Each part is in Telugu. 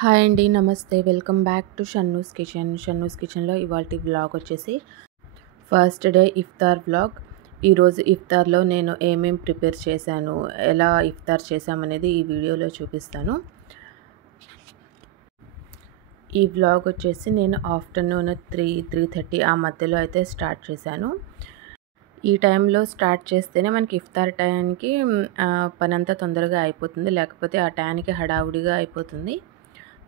హాయ్ అండి. నమస్తే. Welcome back to Shannu's kitchen. Shannu's కిచెన్‌లో ఇవాల్టి వ్లాగ్ వచ్చేసి ఫస్ట్ డే ఇఫ్తార్ వ్లాగ్. ఈరోజు ఇఫ్తార్‌లో నేను ఏమేం ప్రిపేర్ చేశాను, ఎలా ఇఫ్తార్ చేశామనేది ఈ వీడియోలో చూపిస్తాను. ఈ వ్లాగ్ వచ్చేసి నేను ఆఫ్టర్నూన్ 3:30 ఆ మధ్యలో అయితే స్టార్ట్ చేశాను. ఈ టైంలో స్టార్ట్ చేస్తేనే మనకి ఇఫ్తార్ టయానికి పనంతా తొందరగా అయిపోతుంది. లేకపోతే ఆ టయానికి హడావుడిగా అయిపోతుంది.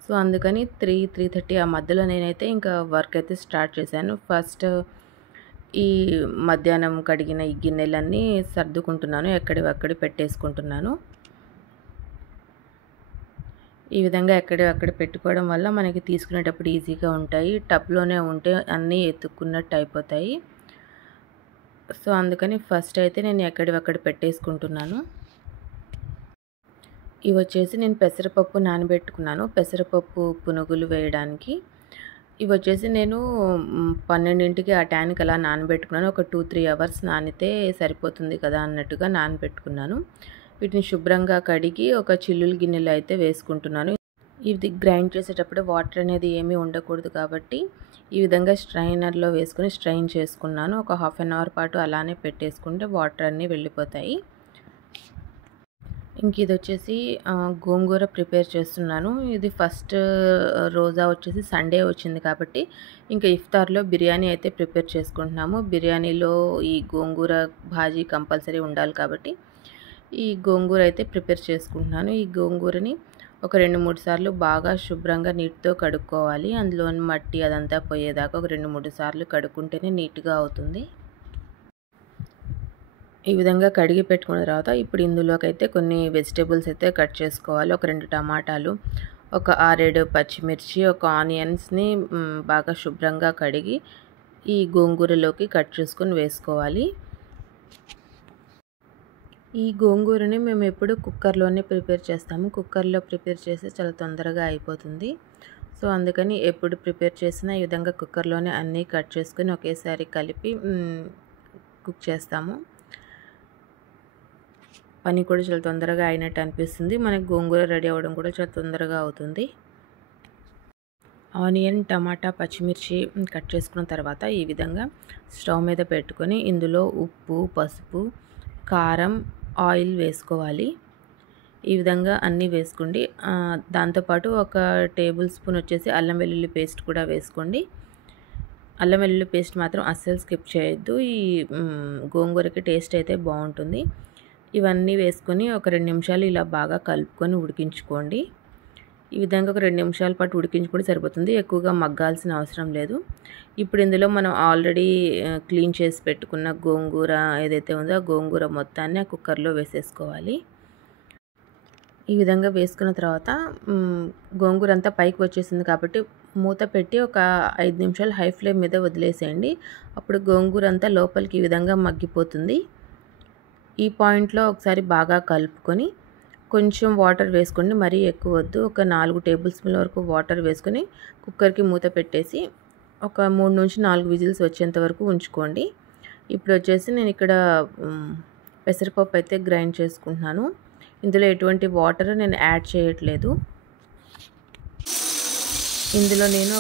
సో అందుకని 3:30 ఆ మధ్యలో నేనైతే ఇంకా వర్క్ అయితే స్టార్ట్ చేశాను. ఫస్ట్ ఈ మధ్యాహ్నం కడిగిన ఈ గిన్నెలన్నీ సర్దుకుంటున్నాను, ఎక్కడివక్కడ పెట్టేసుకుంటున్నాను. ఈ విధంగా ఎక్కడివక్కడ పెట్టుకోవడం వల్ల మనకి తీసుకునేటప్పుడు ఈజీగా ఉంటాయి. టబ్లోనే ఉంటే అన్నీ ఎత్తుక్కున్నట్టు అయిపోతాయి. సో అందుకని ఫస్ట్ అయితే నేను ఎక్కడివక్కడ పెట్టేసుకుంటున్నాను. ఇవి వచ్చేసి నేను పెసరపప్పు నానబెట్టుకున్నాను, పెసరపప్పు పునుగులు వేయడానికి. ఇవి వచ్చేసి నేను 12కి ఆ టైంకి అలా నానబెట్టుకున్నాను. ఒక 2-3 అవర్స్ నానితే సరిపోతుంది కదా అన్నట్టుగా నానబెట్టుకున్నాను. వీటిని శుభ్రంగా కడిగి ఒక చిల్లులు గిన్నెలో అయితే వేసుకుంటున్నాను. ఇది గ్రైండ్ చేసేటప్పుడు వాటర్ అనేది ఏమీ ఉండకూడదు కాబట్టి ఈ విధంగా స్ట్రైనర్లో వేసుకుని స్ట్రైన్ చేసుకున్నాను. ఒక హాఫ్ అన్ అవర్ పాటు అలానే పెట్టేసుకుంటే వాటర్ అన్నీ వెళ్ళిపోతాయి. ఇంక ఇది వచ్చేసి గోంగూర ప్రిపేర్ చేస్తున్నాను. ఇది ఫస్ట్ రోజా వచ్చేసి సండే వచ్చింది కాబట్టి ఇంకా ఇఫ్తార్లో బిర్యానీ అయితే ప్రిపేర్ చేసుకుంటున్నాము. బిర్యానీలో ఈ గోంగూర భాజీ కంపల్సరీ ఉండాలి కాబట్టి ఈ గోంగూర అయితే ప్రిపేర్ చేసుకుంటున్నాను. ఈ గోంగూరని ఒక 2-3 సార్లు బాగా శుభ్రంగా నీటితో కడుక్కోవాలి. అందులోని మట్టి అదంతా పోయేదాకా ఒక 2-3 సార్లు కడుక్కుంటేనే నీట్గా అవుతుంది. ఈ విధంగా కడిగి పెట్టుకున్న తర్వాత ఇప్పుడు ఇందులోకి అయితే కొన్ని వెజిటేబుల్స్ అయితే కట్ చేసుకోవాలి. ఒక 2 టమాటాలు, ఒక 6-7 పచ్చిమిర్చి, ఒక ఆనియన్స్ని బాగా శుభ్రంగా కడిగి ఈ గోంగూరలోకి కట్ చేసుకొని వేసుకోవాలి. ఈ గోంగూరని మేము ఎప్పుడు కుక్కర్లోనే ప్రిపేర్ చేస్తాము. కుక్కర్లో ప్రిపేర్ చేస్తే చాలా తొందరగా అయిపోతుంది. సో అందుకని ఎప్పుడు ప్రిపేర్ చేసినా ఈ విధంగా కుక్కర్లోనే అన్నీ కట్ చేసుకొని ఒకేసారి కలిపి కుక్ చేస్తాము. పని కూడా చాలా తొందరగా అయినట్టు అనిపిస్తుంది. మనకి గోంగూర రెడీ అవ్వడం కూడా చాలా తొందరగా అవుతుంది. ఆనియన్, టమాటా, పచ్చిమిర్చి కట్ చేసుకున్న తర్వాత ఈ విధంగా స్టవ్ మీద పెట్టుకొని ఇందులో ఉప్పు, పసుపు, కారం, ఆయిల్ వేసుకోవాలి. ఈ విధంగా అన్నీ వేసుకోండి. దాంతోపాటు ఒక టేబుల్ స్పూన్ వచ్చేసి అల్లం వెల్లుల్లి పేస్ట్ కూడా వేసుకోండి. అల్లం వెల్లుల్లి పేస్ట్ మాత్రం అస్సలు స్కిప్ చేయొద్దు. ఈ గోంగూరకి టేస్ట్ అయితే బాగుంటుంది. ఇవన్నీ వేసుకొని ఒక 2 నిమిషాలు ఇలా బాగా కలుపుకొని ఉడికించుకోండి. ఈ విధంగా ఒక 2 నిమిషాల పాటు ఉడికించుకుంటే సరిపోతుంది. ఎక్కువగా మగ్గాల్సిన అవసరం లేదు. ఇప్పుడు ఇందులో మనం ఆల్రెడీ క్లీన్ చేసి పెట్టుకున్న గోంగూర ఏదైతే ఉందో ఆ గోంగూర మొత్తాన్ని ఆ కుక్కర్లో వేసేసుకోవాలి. ఈ విధంగా వేసుకున్న తర్వాత గోంగూర అంతా పైకి వచ్చేసింది కాబట్టి మూత పెట్టి ఒక 5 నిమిషాలు హై ఫ్లేమ్ మీద వదిలేసేయండి. అప్పుడు గోంగూర అంతా లోపలికి ఈ విధంగా మగ్గిపోతుంది. ఈ పాయింట్లో ఒకసారి బాగా కలుపుకొని కొంచెం వాటర్ వేసుకోండి, మరీ ఎక్కువ వద్దు. ఒక 4 టేబుల్ స్పూన్ల వరకు వాటర్ వేసుకొని కుక్కర్కి మూత పెట్టేసి ఒక 3-4 విజిల్స్ వచ్చేంత వరకు ఉంచుకోండి. ఇప్పుడు వచ్చేసి నేను ఇక్కడ పెసరపప్పు అయితే గ్రైండ్ చేసుకుంటున్నాను. ఇందులో ఎటువంటి వాటర్ నేను యాడ్ చేయట్లేదు. ఇందులో నేను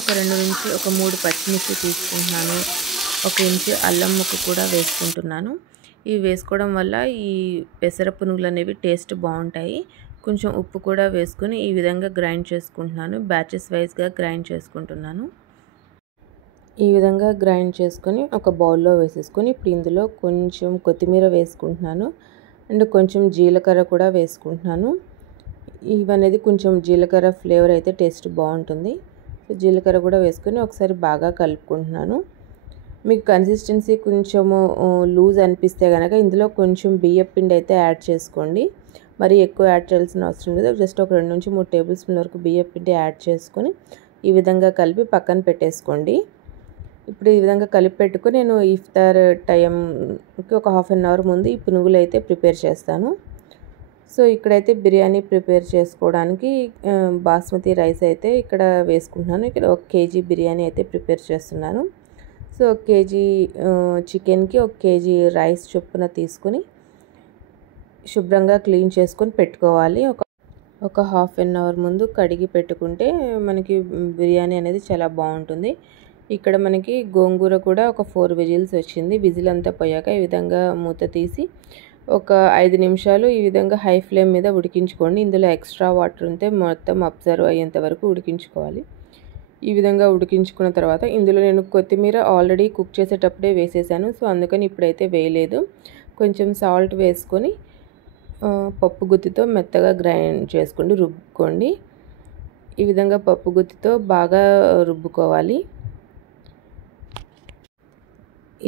ఒక 3 పచ్చిమిర్చి తీసుకుంటున్నాను. 1 ఇంచు అల్లం ముక్క కూడా వేసుకుంటున్నాను. ఇవి వేసుకోవడం వల్ల ఈ పెసర పునుగులు అనేవి టేస్ట్ బాగుంటాయి. కొంచెం ఉప్పు కూడా వేసుకొని ఈ విధంగా గ్రైండ్ చేసుకుంటున్నాను. బ్యాచెస్ వైజ్గా గ్రైండ్ చేసుకుంటున్నాను. ఈ విధంగా గ్రైండ్ చేసుకొని ఒక బౌల్లో వేసేసుకొని ఇప్పుడు ఇందులో కొంచెం కొత్తిమీర వేసుకుంటున్నాను అండ్ కొంచెం జీలకర్ర కూడా వేసుకుంటున్నాను. ఇవనేది కొంచెం జీలకర్ర ఫ్లేవర్ అయితే టేస్ట్ బాగుంటుంది. సో జీలకర్ర కూడా వేసుకొని ఒకసారి బాగా కలుపుకుంటున్నాను. మీకు కన్సిస్టెన్సీ కొంచెము లూజ్ అనిపిస్తే కనుక ఇందులో కొంచెం బియ్యం పిండి అయితే యాడ్ చేసుకోండి. మరి ఎక్కువ యాడ్ చేయాల్సిన అవసరం లేదు. జస్ట్ ఒక 2-3 టేబుల్ స్పూన్ల వరకు బియ్యం పిండి యాడ్ చేసుకొని ఈ విధంగా కలిపి పక్కన పెట్టేసుకోండి. ఇప్పుడు ఈ విధంగా కలిపి పెట్టుకొని నేను ఇఫ్తార్ టైంకి ఒక హాఫ్ అన్ అవర్ ముందు ఈ పునుగులు అయితే ప్రిపేర్ చేస్తాను. సో ఇక్కడైతే బిర్యానీ ప్రిపేర్ చేసుకోవడానికి బాస్మతి రైస్ అయితే ఇక్కడ వేసుకుంటున్నాను. ఇక్కడ 1 కేజీ బిర్యానీ అయితే ప్రిపేర్ చేస్తున్నాను. సో 1 కేజీ చికెన్కి 1 కేజీ రైస్ చొప్పున తీసుకొని శుభ్రంగా క్లీన్ చేసుకొని పెట్టుకోవాలి. ఒక హాఫ్ అన్ అవర్ ముందు కడిగి పెట్టుకుంటే మనకి బిర్యానీ అనేది చాలా బాగుంటుంది. ఇక్కడ మనకి గోంగూర కూడా ఒక 4 విజిల్స్ వచ్చింది. విజిల్ అంతా పోయాక ఈ విధంగా మూత తీసి ఒక 5 నిమిషాలు ఈ విధంగా హై ఫ్లేమ్ మీద ఉడికించుకోండి. ఇందులో ఎక్స్ట్రా వాటర్ ఉంటే మొత్తం అబ్జర్వ్ అయ్యేంత వరకు ఉడికించుకోవాలి. ఈ విధంగా ఉడికించుకున్న తర్వాత ఇందులో నేను కొత్తిమీర ఆల్రెడీ కుక్ చేసేటప్పుడే వేసేసాను. సో అందుకని ఇప్పుడైతే వేయలేదు. కొంచెం సాల్ట్ వేసుకొని పప్పు గుత్తితో మెత్తగా గ్రైండ్ చేసుకోండి, రుబ్బుకోండి. ఈ విధంగా పప్పు గుత్తితో బాగా రుబ్బుకోవాలి.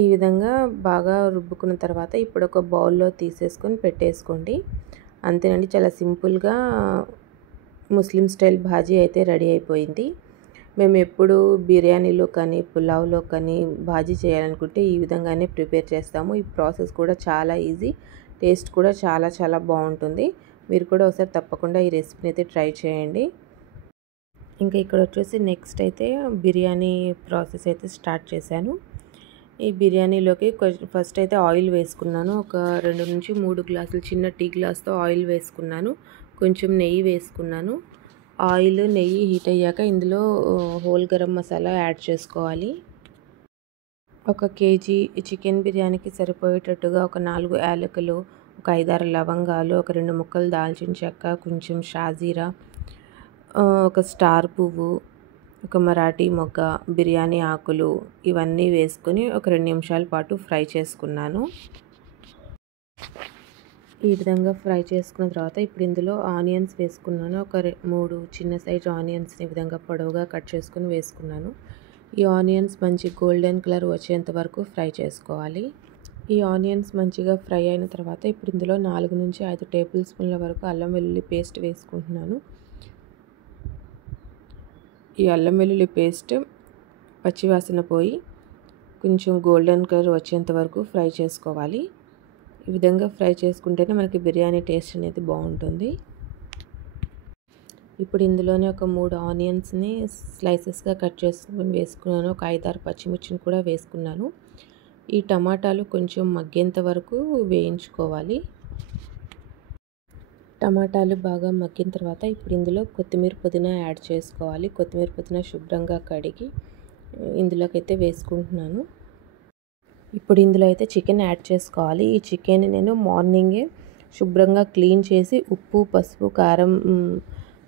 ఈ విధంగా బాగా రుబ్బుకున్న తర్వాత ఇప్పుడు ఒక బౌల్లో తీసేసుకొని పెట్టేసుకోండి. అంతేనండి, చాలా సింపుల్గా ముస్లిం స్టైల్ భాజీ అయితే రెడీ అయిపోయింది. మేము ఎప్పుడు బిర్యానీలో కానీ పులావ్లో కానీ భాజీ చేయాలనుకుంటే ఈ విధంగానే ప్రిపేర్ చేస్తాము. ఈ ప్రాసెస్ కూడా చాలా ఈజీ, టేస్ట్ కూడా చాలా చాలా బాగుంటుంది. మీరు కూడా ఒకసారి తప్పకుండా ఈ రెసిపీని అయితే ట్రై చేయండి. ఇంకా ఇక్కడ వచ్చేసి నెక్స్ట్ అయితే బిర్యానీ ప్రాసెస్ అయితే స్టార్ట్ చేశాను. ఈ బిర్యానీలోకి ఫస్ట్ అయితే ఆయిల్ వేసుకున్నాను. ఒక 2 నుంచి 3 గ్లాసులు చిన్న టీ గ్లాస్తో ఆయిల్ వేసుకున్నాను. కొంచెం నెయ్యి వేసుకున్నాను. ఆయిల్ నెయ్యి హీట్ అయ్యాక ఇందులో హోల్ గరం మసాలా యాడ్ చేసుకోవాలి. ఒక కేజీ చికెన్ బిర్యానీకి సరిపోయేటట్టుగా ఒక 4 యాలకులు, ఒక 5-6 లవంగాలు, ఒక 2 ముక్కలు దాల్చిన చెక్క, కొంచెం షాజీరా, ఒక స్టార్ పువ్వు, ఒక మరాఠీ మొగ్గ, బిర్యానీ ఆకులు ఇవన్నీ వేసుకొని ఒక 2 నిమిషాల పాటు ఫ్రై చేసుకున్నాను. ఈ విధంగా ఫ్రై చేసుకున్న తర్వాత ఇప్పుడు ఇందులో ఆనియన్స్ వేసుకున్నాను. ఒక 3 చిన్న సైజు ఆనియన్స్ని ఈ విధంగా పొడవుగా కట్ చేసుకుని వేసుకున్నాను. ఈ ఆనియన్స్ మంచి గోల్డెన్ కలర్ వచ్చేంత వరకు ఫ్రై చేసుకోవాలి. ఈ ఆనియన్స్ మంచిగా ఫ్రై అయిన తర్వాత ఇప్పుడు ఇందులో 4 నుంచి 5 టేబుల్ స్పూన్ల వరకు అల్లం వెల్లుల్లి పేస్ట్ వేసుకుంటున్నాను. ఈ అల్లం వెల్లుల్లి పేస్ట్ పచ్చివాసన పోయి కొంచెం గోల్డెన్ కలర్ వచ్చేంత వరకు ఫ్రై చేసుకోవాలి. ఈ విధంగా ఫ్రై చేసుకుంటేనే మనకి బిర్యానీ టేస్ట్ అనేది బాగుంటుంది. ఇప్పుడు ఇందులోనే ఒక 3 ఆనియన్స్ని స్లైసెస్గా కట్ చేసుకుని వేసుకున్నాను. ఒక 5-6 పచ్చిమిర్చిని కూడా వేసుకున్నాను. ఈ టమాటాలు కొంచెం మగ్గేంత వరకు వేయించుకోవాలి. టమాటాలు బాగా మగ్గిన తర్వాత ఇప్పుడు ఇందులో కొత్తిమీర పుదీనా యాడ్ చేసుకోవాలి. కొత్తిమీర పుదీనా శుభ్రంగా కడిగి ఇందులోకి అయితే వేసుకుంటున్నాను. ఇప్పుడు ఇందులో అయితే చికెన్ యాడ్ చేసుకోవాలి. ఈ చికెన్ నేను మార్నింగే శుభ్రంగా క్లీన్ చేసి ఉప్పు, పసుపు, కారం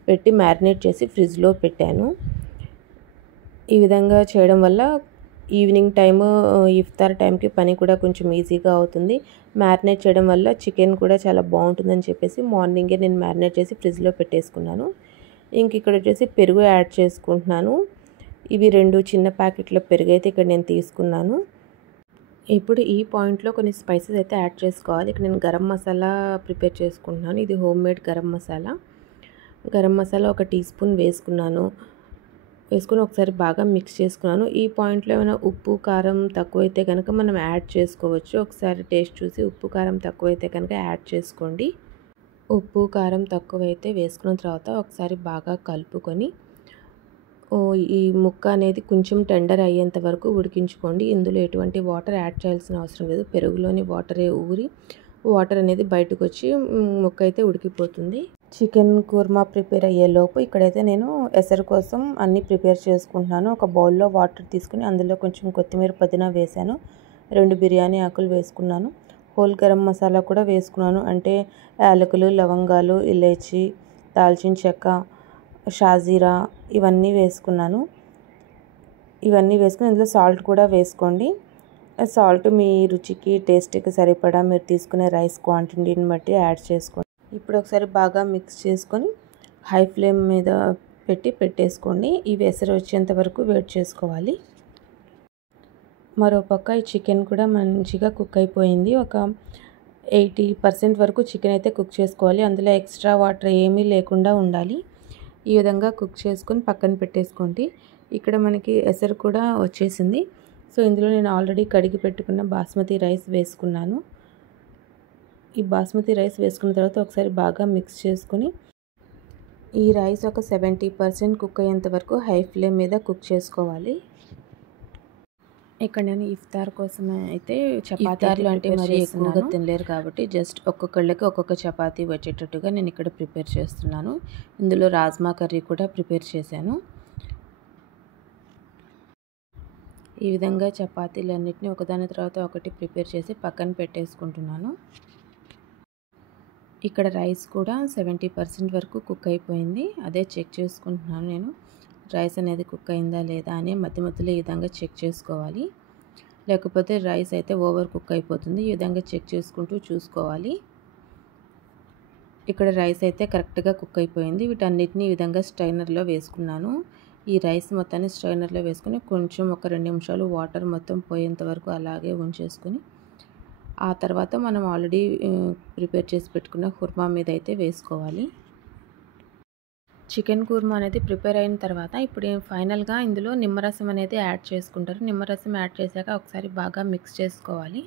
పెట్టి మ్యారినేట్ చేసి ఫ్రిడ్జ్లో పెట్టాను. ఈ విధంగా చేయడం వల్ల ఈవినింగ్ టైము ఇఫ్తార్ టైంకి పని కూడా కొంచెం ఈజీగా అవుతుంది. మ్యారినేట్ చేయడం వల్ల చికెన్ కూడా చాలా బాగుంటుందని చెప్పేసి మార్నింగే నేను మ్యారినేట్ చేసి ఫ్రిడ్జ్లో పెట్టేసుకున్నాను. ఇంక ఇక్కడ వచ్చేసి పెరుగు యాడ్ చేసుకుంటున్నాను. ఇవి 2 చిన్న ప్యాకెట్ల పెరుగు అయితే ఇక్కడ నేను తీసుకున్నాను. ఇప్పుడు ఈ పాయింట్లో కొన్ని స్పైసెస్ అయితే యాడ్ చేసుకోవాలి. ఇక్కడ నేను గరం మసాలా ప్రిపేర్ చేసుకుంటున్నాను. ఇది home made garam masala. Garam masala 1 teaspoon వేసుకున్నాను. వేసుకుని ఒకసారి బాగా మిక్స్ చేసుకున్నాను. ఈ పాయింట్లో ఏమైనా ఉప్పు, కారం తక్కువైతే కనుక మనం యాడ్ చేసుకోవచ్చు. ఒకసారి టేస్ట్ చూసి ఉప్పు, కారం తక్కువైతే కనుక యాడ్ చేసుకోండి. ఉప్పు, కారం తక్కువైతే వేసుకున్న తర్వాత ఒకసారి బాగా కలుపుకొని ఈ ముక్క అనేది కొంచెం టెండర్ అయ్యేంత వరకు ఉడికించుకోండి. ఇందులో ఎటువంటి వాటర్ యాడ్ చేయాల్సిన అవసరం లేదు. పెరుగులోని వాటరే ఊరి వాటర్ అనేది బయటకు వచ్చి ముక్క అయితే ఉడికిపోతుంది. చికెన్ కుర్మా ప్రిపేర్ అయ్యేలోపు ఇక్కడైతే నేను ఎసరు కోసం అన్నీ ప్రిపేర్ చేసుకుంటున్నాను. ఒక బౌల్లో వాటర్ తీసుకుని అందులో కొంచెం కొత్తిమీర, పుదీనా వేసాను. 2 బిర్యానీ ఆకులు వేసుకున్నాను. హోల్ గరం మసాలా కూడా వేసుకున్నాను. అంటే యాలకులు, లవంగాలు, ఇలాచి, దాల్చిన చెక్క, షాజీరా ఇవన్నీ వేసుకున్నాను. ఇవన్నీ వేసుకుని ఇందులో సాల్ట్ కూడా వేసుకోండి. సాల్ట్ మీ రుచికి, టేస్ట్కి సరిపడా మీరు తీసుకునే రైస్ క్వాంటిటీని బట్టి యాడ్ చేసుకోండి. ఇప్పుడు ఒకసారి బాగా మిక్స్ చేసుకొని హై ఫ్లేమ్ మీద పెట్టేసుకోండి. ఇవి ఎసరు వచ్చేంత వరకు వెయిట్ చేసుకోవాలి. మరోపక్క ఈ చికెన్ కూడా మంచిగా కుక్ అయిపోయింది. ఒక 80% వరకు చికెన్ అయితే కుక్ చేసుకోవాలి. అందులో ఎక్స్ట్రా వాటర్ ఏమీ లేకుండా ఉండాలి. ఈ విధంగా కుక్ చేసుకొని పక్కన పెట్టేసుకోండి. ఇక్కడ మనకి ఎసరు కూడా వచ్చేసింది. సో ఇందులో నేను ఆల్రెడీ కడిగి పెట్టుకున్న బాస్మతి రైస్ వేసుకున్నాను. ఈ బాస్మతి రైస్ వేసుకున్న తర్వాత ఒకసారి బాగా మిక్స్ చేసుకొని ఈ రైస్ ఒక 70% కుక్ అయ్యేంత వరకు హై ఫ్లేమ్ మీద కుక్ చేసుకోవాలి. ఇక్కడ నేను ఇఫ్తార్ కోసం అయితే చపాతీలు అంటే మరి ఎక్కువగా తినలేరు కాబట్టి జస్ట్ ఒక్కొక్కళ్ళకి ఒక్కొక్క చపాతీ వచ్చేటట్టుగా నేను ఇక్కడ ప్రిపేర్ చేస్తున్నాను. ఇందులో రాజ్మా కర్రీ కూడా ప్రిపేర్ చేశాను. ఈ విధంగా చపాతీలన్నిటిని ఒకదాని తర్వాత ఒకటి ప్రిపేర్ చేసి పక్కన పెట్టేసుకుంటున్నాను. ఇక్కడ రైస్ కూడా 70% వరకు కుక్ అయిపోయింది. అదే చెక్ చేసుకుంటున్నాను నేను. రైస్ అనేది కుక్ అయిందా లేదా అని మధ్య మధ్యలో ఈ విధంగా చెక్ చేసుకోవాలి. లేకపోతే రైస్ అయితే ఓవర్ కుక్ అయిపోతుంది. ఈ విధంగా చెక్ చేసుకుంటూ చూసుకోవాలి. ఇక్కడ రైస్ అయితే కరెక్ట్గా కుక్ అయిపోయింది. వీటన్నిటిని ఈ విధంగా స్ట్రైనర్లో వేసుకున్నాను. ఈ రైస్ మొత్తాన్ని స్ట్రైనర్లో వేసుకుని కొంచెం ఒక 2 నిమిషాలు వాటర్ మొత్తం పోయేంత వరకు అలాగే ఉంచేసుకొని ఆ తర్వాత మనం ఆల్రెడీ ప్రిపేర్ చేసి పెట్టుకున్న కుర్మా మీద అయితే వేసుకోవాలి. చికెన్ కుర్మా అనేది ప్రిపేర్ అయిన తర్వాత ఇప్పుడు ఫైనల్గా ఇందులో నిమ్మరసం అనేది యాడ్ చేసుకుంటారు. నిమ్మరసం యాడ్ చేశాక ఒకసారి బాగా మిక్స్ చేసుకోవాలి.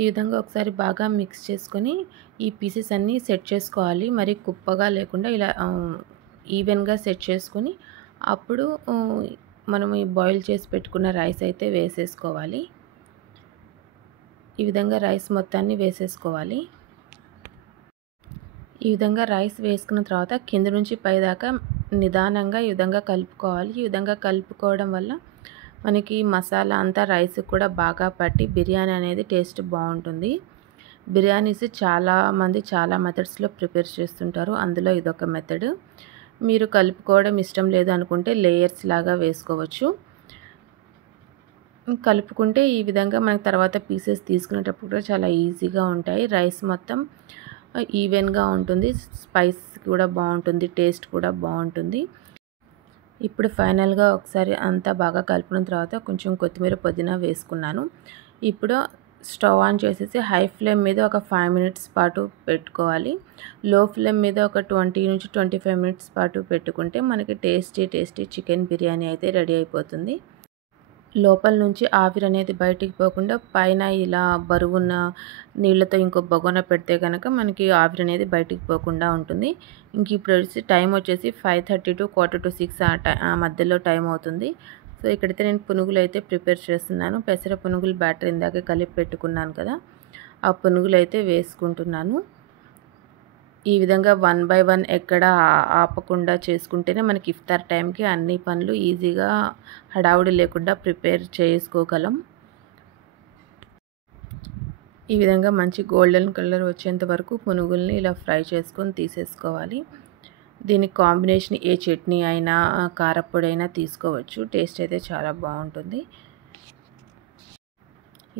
ఈ విధంగా ఒకసారి బాగా మిక్స్ చేసుకొని ఈ పీసెస్ అన్నీ సెట్ చేసుకోవాలి. మరి కుప్పగా లేకుండా ఇలా ఈవెన్గా సెట్ చేసుకొని అప్పుడు మనం ఈ బాయిల్ చేసి పెట్టుకున్న రైస్ అయితే వేసేసుకోవాలి. ఈ విధంగా రైస్ మొత్తాన్ని వేసేసుకోవాలి. ఈ విధంగా రైస్ వేసుకున్న తర్వాత కింద నుంచి పైదాకా నిదానంగా ఈ విధంగా కలుపుకోవాలి. ఈ విధంగా కలుపుకోవడం వల్ల మనకి మసాలా అంతా రైస్ కూడా బాగా పట్టి బిర్యానీ అనేది టేస్ట్ బాగుంటుంది. బిర్యానీస్ చాలామంది చాలా మెథడ్స్లో ప్రిపేర్ చేస్తుంటారు. అందులో ఇదొక మెథడ్. మీరు కలుపుకోవడం ఇష్టం లేదు అనుకుంటే లేయర్స్ లాగా వేసుకోవచ్చు. కలుపుకుంటే ఈ విధంగా మనకి తర్వాత పీసెస్ తీసుకునేటప్పుడు కూడా చాలా ఈజీగా ఉంటాయి. రైస్ మొత్తం ఈవెన్గా ఉంటుంది. స్పైస్ కూడా బాగుంటుంది. టేస్ట్ కూడా బాగుంటుంది. ఇప్పుడు ఫైనల్గా ఒకసారి అంతా బాగా కలుపుకున్న తర్వాత కొంచెం కొత్తిమీర పుదీనా వేసుకున్నాను. ఇప్పుడు స్టవ్ ఆన్ చేసేసి హై ఫ్లేమ్ మీద ఒక 5 మినిట్స్ పాటు పెట్టుకోవాలి. లో ఫ్లేమ్ మీద ఒక 20 నుంచి 25 మినిట్స్ పాటు పెట్టుకుంటే మనకి టేస్టీ చికెన్ బిర్యానీ అయితే రెడీ అయిపోతుంది. లోపల నుంచి ఆవిరి అనేది బయటికి పోకుండా పైన ఇలా బరువున్న నీళ్ళతో ఇంకో బగోన పెడితే కనుక మనకి ఆవిరి అనేది బయటికి పోకుండా ఉంటుంది. ఇంక ఇప్పుడు టైం వచ్చేసి 5:30 to 5:45 ఆ మధ్యలో టైం అవుతుంది. సో ఇక్కడైతే నేను పునుగులు అయితే ప్రిపేర్ చేస్తున్నాను. పెసర పునుగులు బ్యాటర్ ఇందాకే కలిపి పెట్టుకున్నాను కదా, ఆ పునుగులు అయితే వేసుకుంటున్నాను. ఈ విధంగా 1 by 1 ఎక్కడ ఆపకుండా చేసుకుంటేనే మనకి ఇఫ్తార్ టైంకి అన్ని పనులు ఈజీగా హడావుడి లేకుండా ప్రిపేర్ చేసుకోగలం. ఈ విధంగా మంచి గోల్డెన్ కలర్ వచ్చేంత వరకు పునుగుల్ని ఇలా ఫ్రై చేసుకొని తీసేసుకోవాలి. దీనికి కాంబినేషన్ ఏ చట్నీ అయినా కారప్పొడి అయినా తీసుకోవచ్చు. టేస్ట్ అయితే చాలా బాగుంటుంది.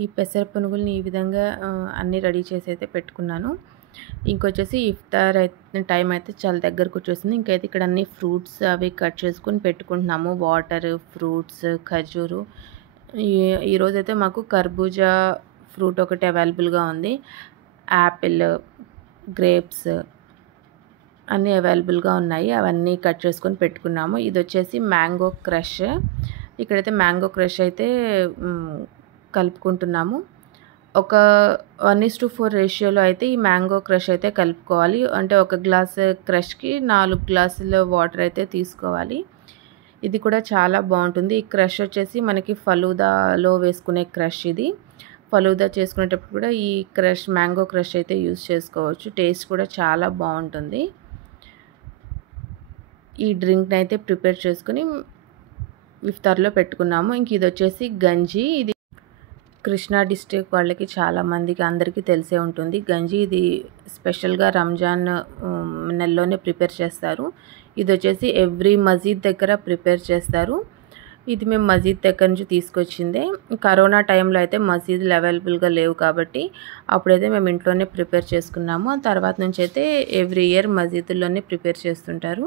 ఈ పెసర పునుగుల్ని ఈ విధంగా అన్నీ రెడీ చేసి అయితే పెట్టుకున్నాను. ఇంకొచ్చేసి ఇఫ్తార్ టైం అయితే చాలా దగ్గరకు వచ్చేసింది. ఇంకైతే ఇక్కడ అన్ని ఫ్రూట్స్ అవి కట్ చేసుకొని పెట్టుకుంటున్నాము. Water, fruits, ఖజూరు. ఈరోజైతే మాకు కర్బూజా ఫ్రూట్ ఒకటి అవైలబుల్గా ఉంది. యాపిల్, గ్రేప్స్ అన్నీ అవైలబుల్గా ఉన్నాయి. అవన్నీ కట్ చేసుకొని పెట్టుకున్నాము. ఇది వచ్చేసి మ్యాంగో క్రష్. ఇక్కడైతే మ్యాంగో క్రష్ అయితే కలుపుకుంటున్నాము. ఒక 1:4 రేషియోలో అయితే ఈ మ్యాంగో క్రష్ అయితే కలుపుకోవాలి. అంటే ఒక గ్లాస్ క్రష్కి 4 గ్లాసుల వాటర్ అయితే తీసుకోవాలి. ఇది కూడా చాలా బాగుంటుంది. ఈ క్రష్ వచ్చేసి మనకి ఫలూదాలో వేసుకునే క్రష్ ఇది. ఫలూదా చేసుకునేటప్పుడు కూడా ఈ క్రష్ మ్యాంగో క్రష్ అయితే యూస్ చేసుకోవచ్చు. టేస్ట్ కూడా చాలా బాగుంటుంది. ఈ డ్రింక్ని అయితే ప్రిపేర్ చేసుకుని ఇఫ్తార్లో పెట్టుకున్నాము. ఇంక ఇది వచ్చేసి గంజి. ఇది కృష్ణా డిస్ట్రిక్ట్ వాళ్ళకి చాలామందికి అందరికీ తెలిసే ఉంటుంది. గంజి ఇది స్పెషల్గా రంజాన్ నెలలోనే ప్రిపేర్ చేస్తారు. ఇది వచ్చేసి ఎవ్రీ మసీద్ దగ్గర ప్రిపేర్ చేస్తారు. ఇది మేము మసీద్ దగ్గర నుంచి తీసుకొచ్చిందే. కరోనా టైంలో అయితే మసీదులు అవైలబుల్గా లేవు కాబట్టి అప్పుడైతే మేము ఇంట్లోనే ప్రిపేర్ చేసుకున్నాము. ఆ తర్వాత నుంచి అయితే ఎవ్రీ ఇయర్ మసీదుల్లోనే ప్రిపేర్ చేస్తుంటారు.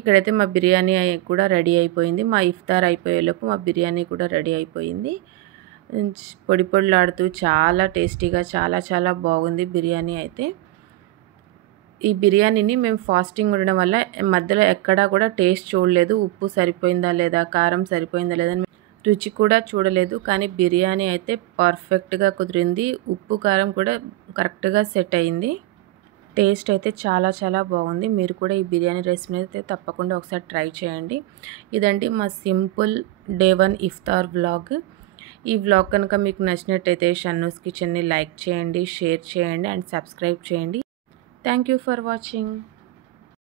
ఇక్కడైతే మా బిర్యానీ కూడా రెడీ అయిపోయింది. మా ఇఫ్తార్ అయిపోయేలోపు మా బిర్యానీ కూడా రెడీ అయిపోయింది. పొడి పొడిలాడుతూ చాలా టేస్టీగా చాలా బాగుంది బిర్యానీ అయితే. ఈ బిర్యానీని మేము ఫాస్టింగ్ ఉండడం వల్ల మధ్యలో ఎక్కడా కూడా టేస్ట్ చూడలేదు. ఉప్పు సరిపోయిందా లేదా, కారం సరిపోయిందా లేదా, రుచి కూడా చూడలేదు. కానీ బిర్యానీ అయితే పర్ఫెక్ట్గా కుదిరింది. ఉప్పు కారం కూడా కరెక్ట్గా సెట్ అయింది. టేస్ట్ అయితే చాలా బాగుంది. మీరు కూడా ఈ బిర్యానీ రెసిపీని అయితే తప్పకుండా ఒకసారి ట్రై చేయండి. ఇదండి మా సింపుల్ డే 1 ఇఫ్తార్ వ్లాగ్. ఈ వ్లాగ్ కనుక మీకు నచ్చినట్టయితే షన్నూస్ కిచెన్ని లైక్ చేయండి, షేర్ చేయండి అండ్ సబ్స్క్రైబ్ చేయండి. Thank you for watching.